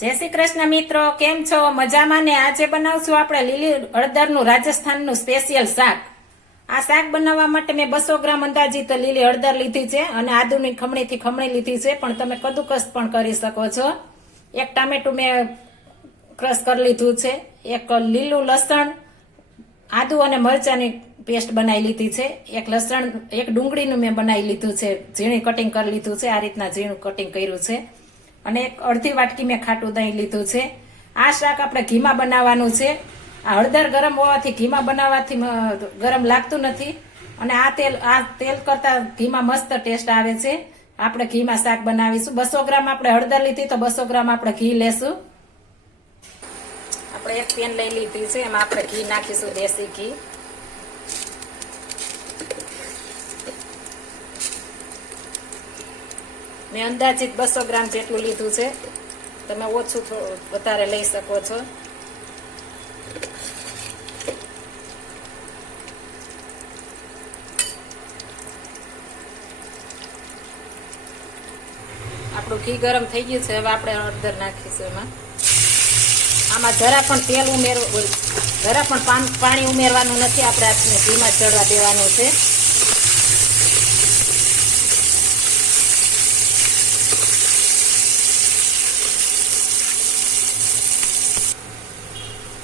જય શ્રી કૃષ્ણ મિત્રો, કેમ છો? મજામાં ને? આજે બનાવશું આપણે લીલી હળદરનું રાજસ્થાનનું સ્પેશિયલ શાક. આ શાક બનાવવા માટે મેં બસો ગ્રામ અંદાજીત લીલી હળદર લીધી છે અને આદુની ખમણીથી ખમણી લીધી છે, પણ તમે કદુકસ પણ કરી શકો છો. એક ટામેટું મેં ક્રશ કરી લીધું છે. એક લીલું લસણ, આદુ અને મરચાની પેસ્ટ બનાવી લીધી છે. એક લસણ, એક ડુંગળીનું મેં બનાવી લીધું છે. ઝીણી કટિંગ કરી લીધું છે. આ રીતના ઝીણું કટિંગ કર્યું છે. અને એક અડધી વાટકી મેં ખાટું દહીં લીધું છે. આ શાક આપણે ઘીમાં બનાવવાનું છે. આ હળદર ગરમ હોવાથી ઘીમાં બનાવવાથી ગરમ લાગતું નથી. અને આ તેલ આ તેલ કરતા ઘીમાં મસ્ત ટેસ્ટ આવે છે. આપણે ઘીમાં શાક બનાવીશું. બસો ગ્રામ આપણે હળદર લીધી તો બસો ગ્રામ આપણે ઘી લેશું. આપણે એક પેન લઈ લીધી છે. એમાં આપણે ઘી નાખીશું, દેશી ઘી. મેં અંદાજિત બસો ગ્રામ જેટલું લીધું છે. તમે ઓછું વધારે લઈ શકો છો. આપણું ઘી ગરમ થઈ ગયું છે. હવે આપણે હળદર નાખીશું એમાં. આમાં જરા પણ તેલ ઉમેરવું જરા પણ પાણી ઉમેરવાનું નથી. આપણે ઘીમાં ચડવા દેવાનું છે.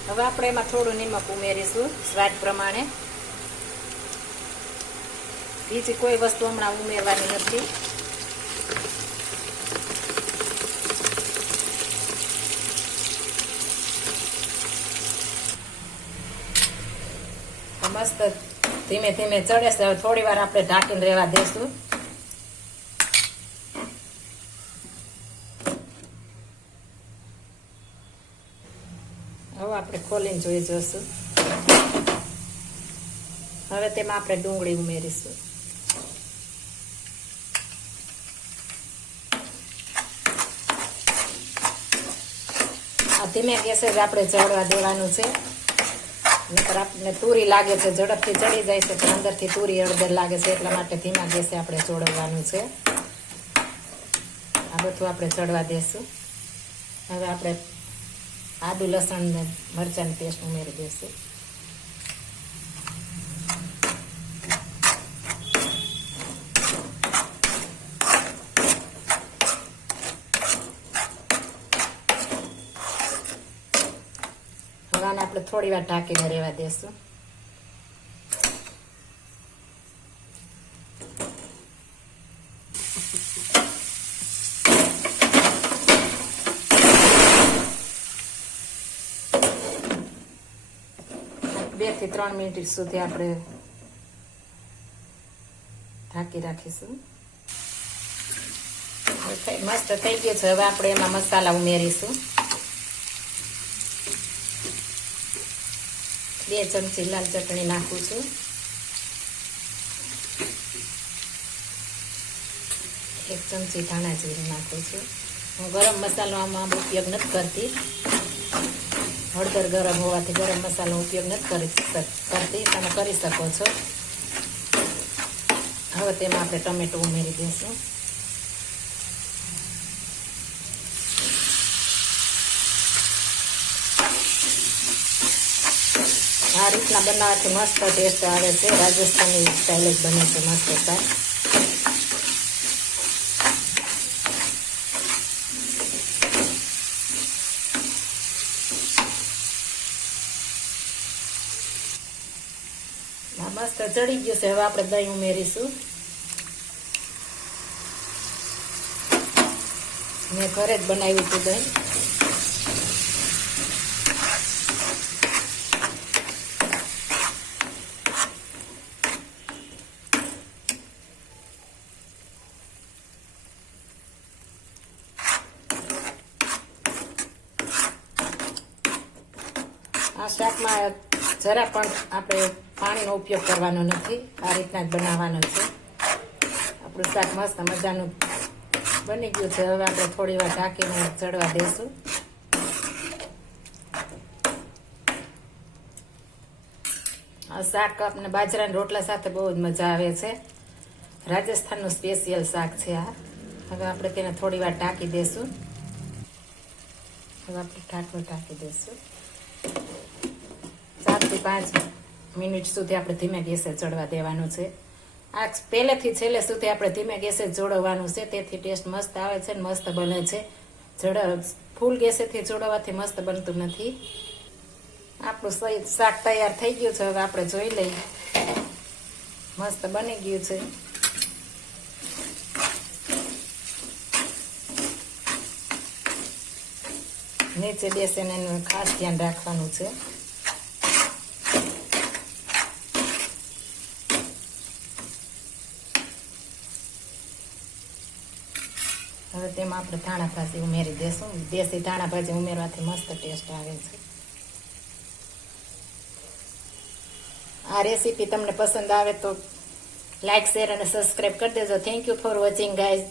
હવે આપણે એમાં થોડું નિમક ઉમેરીશું, સ્વાદ પ્રમાણે. બીજી કોઈ વસ્તુ હમણાં ઉમેરવાની નથી. મસ્ત ધીમે ધીમે ચડે છે. થોડી વાર આપણે ઢાંકીને રહેવા દેશું. આપણે ખોલીને જોઈ જોશું. હવે તેમાં આપણે ડુંગળી ઉમેરીશું. આ ધીમે ગેસે જ આપણે ચડવા દેવાનું છે. નકર આપણને તુરી લાગે છે, ઝડપથી ચડી જાય છે, પણ અંદરથી તુરી અડદર લાગે છે, એટલા માટે ધીમા ગેસે આપણે ચોડવવાનું છે. આ બધું આપણે ચડવા દેશું. હવે આપણે આદુ લસણ ને મરચાંની પેસ્ટ ઉમેરી દઈશું હવે આપણે થોડી વાર ઢાંકીને રહેવા દેશું. બેથી ત્રણ મિનિટ સુધી આપણે ઢાંકી રાખીશું. મસ્ત થઈ ગયું છે. હવે આપણે એમાં મસાલા ઉમેરીશું. બે ચમચી લાલ ચટણી નાખું છું. એક ચમચી ધાણા જીરું નાખું છું. હું ગરમ મસાલો આમાં ઉપયોગ નથી કરતી. હળદર ગરમ હોવાથી ગરમ મસાલો ઉપયોગ નથી કરી કરતી, તમે કરી શકો છો. હવે તેમાં આપણે ટમેટો ઉમેરી દઈશું. આ રીતના બનાવવાથી મસ્ત ટેસ્ટ આવે છે. રાજસ્થાની સ્ટાઇલ જ બને છે મસ્ત શાક મસ્ત ચડી ગયું છે. હવે આપણે દહીં ઉમેરીશું. મેં ઘરે જ બનાવ્યું હતું દહીં. આ શાકમાં જરા પણ આપણે પાણીનો ઉપયોગ કરવાનો નથી. આ રીતના જ બનાવવાનો છે. આપણું શાક મસ્ત મજાનું બની ગયું છે. હવે આપણે થોડી વાર ઢાંકીને ચડવા દઈશું શાક આપણે બાજરાના રોટલા સાથે બહુ જ મજા આવે છે. રાજસ્થાનનું સ્પેશિયલ શાક છે આ. હવે આપણે તેને થોડી વાર ઢાંકી દઈશું હવે આપણે ઢાંકણું ઢાંકી દઈશું ચારથી પાંચ મિનિટ સુધી આપણે ધીમે ગેસે ચડવા દેવાનું છે. આ પહેલેથી છેલ્લે સુધી આપણે ધીમે ગેસે જોડવાનું છે. તેથી ટેસ્ટ મસ્ત આવે છે ને મસ્ત બને છે. જડ ફૂલ ગેસેથી જોડવાથી મસ્ત બનતું નથી. આપણું શાક તૈયાર થઈ ગયું છે. હવે આપણે જોઈ લઈએ. મસ્ત બની ગયું છે. નીચે બેસીને એનું ખાસ ધ્યાન રાખવાનું છે. હવે તેમાં આપણે ધાણા ભાજી ઉમેરી દેશું. દેશી ધાણા ભાજી ઉમેરવાથી મસ્ત ટેસ્ટ આવે છે. આ રેસીપી તમને પસંદ આવે તો લાઈક, શેર અને સબસ્ક્રાઈબ કરી દેજો. Thank you for watching guys